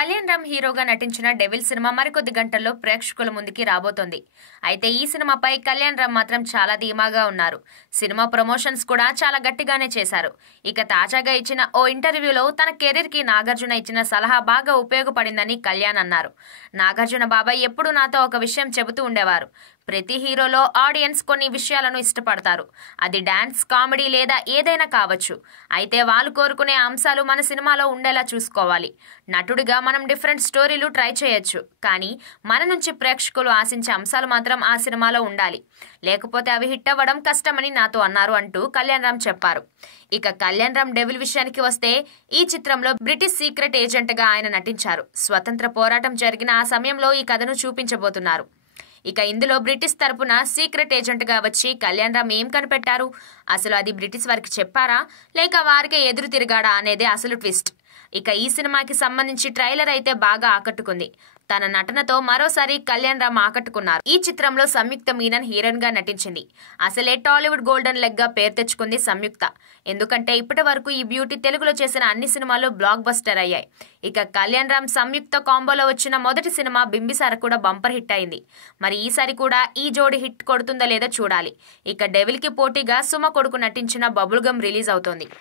కళ్యాణ్ రామ్ హీరోగా నటించిన devil cinema మరికొద్ది గంటల్లో ప్రేక్షకుల ముందుకి రాబోతోంది. అయితే ఈ సినిమాపై కళ్యాణ్ రామ్ మాత్రం చాలా ధీమాగా ఉన్నారు. సినిమా ప్రమోషన్స్ కూడా చాలా గట్టిగానే చేశారు. ఇక తాజాగా ఇచ్చిన ఓ ఇంటర్వ్యూలో తన కెరీర్ కి నాగార్జున ఇచ్చిన సలహా బాగా ఉపయోగపడిందని కళ్యాణ్ అన్నారు. నాగార్జున బాబాయ్ ఎప్పుడూ నాతో ఒక విషయం చెబుతూ ఉండేవారు. ప్రతి హీరోలో ఆడియన్స్ కొన్ని విషయాలను ఇష్టపడతారు. అది డాన్స్, కామెడీ లేదా ఏదైనా కావచ్చు. అయితే వాళ్ళు కోరుకునే అంశాలు మన సినిమాలో ఉండేలా చూసుకోవాలి. నటుడిగా మనం డిఫరెంట్ స్టోరీలు ట్రై చేయొచ్చు, కానీ మన నుంచి ప్రేక్షకులు ఆశించే అంశాలు మాత్రం ఆ సినిమాలో ఉండాలి. లేకపోతే అవి హిట్ అవ్వడం కష్టమని నాతో అన్నారు అంటూ కళ్యాణ్ రామ్ చెప్పారు. ఇక కళ్యాణ్ రామ్ డెవిల్ విషయానికి వస్తే, ఈ చిత్రంలో బ్రిటిష్ సీక్రెట్ ఏజెంట్ గా ఆయన నటించారు. స్వతంత్ర పోరాటం జరిగిన ఆ సమయంలో ఈ కథను చూపించబోతున్నారు. ఇక ఇందులో బ్రిటిష్ తరపున సీక్రెట్ ఏజెంట్ గా వచ్చి కళ్యాణ్ రామ్ ఏం కనిపెట్టారు, అసలు అది బ్రిటిష్ వారికి చెప్పారా లేక వారికే ఎదురు తిరిగాడా అనేదే అసలు ట్విస్ట్. ఇక ఈ సినిమాకి సంబంధించి ట్రైలర్ అయితే బాగా ఆకట్టుకుంది. తన నటనతో మరోసారి కళ్యాణ్ రామ్ ఆకట్టుకున్నారు. ఈ చిత్రంలో సంయుక్త మీనన్ హీరోయిన్ గా నటించింది. అసలే టాలీవుడ్ గోల్డెన్ లెగ్ గా పేరు తెచ్చుకుంది సంయుక్త. ఎందుకంటే ఇప్పటి వరకు ఈ బ్యూటీ తెలుగులో చేసిన అన్ని సినిమాలు బ్లాక్ బస్టర్ అయ్యాయి. ఇక కళ్యాణ్ రామ్ సంయుక్త కాంబోలో వచ్చిన మొదటి సినిమా బింబిసార కూడా బంపర్ హిట్ అయింది. మరి ఈసారి కూడా ఈ జోడి హిట్ కొడుతుందో లేదో చూడాలి. ఇక డెవిల్ కి పోటీగా సుమ కొడుకు నటించిన బబుల్ గమ్ రిలీజ్ అవుతోంది.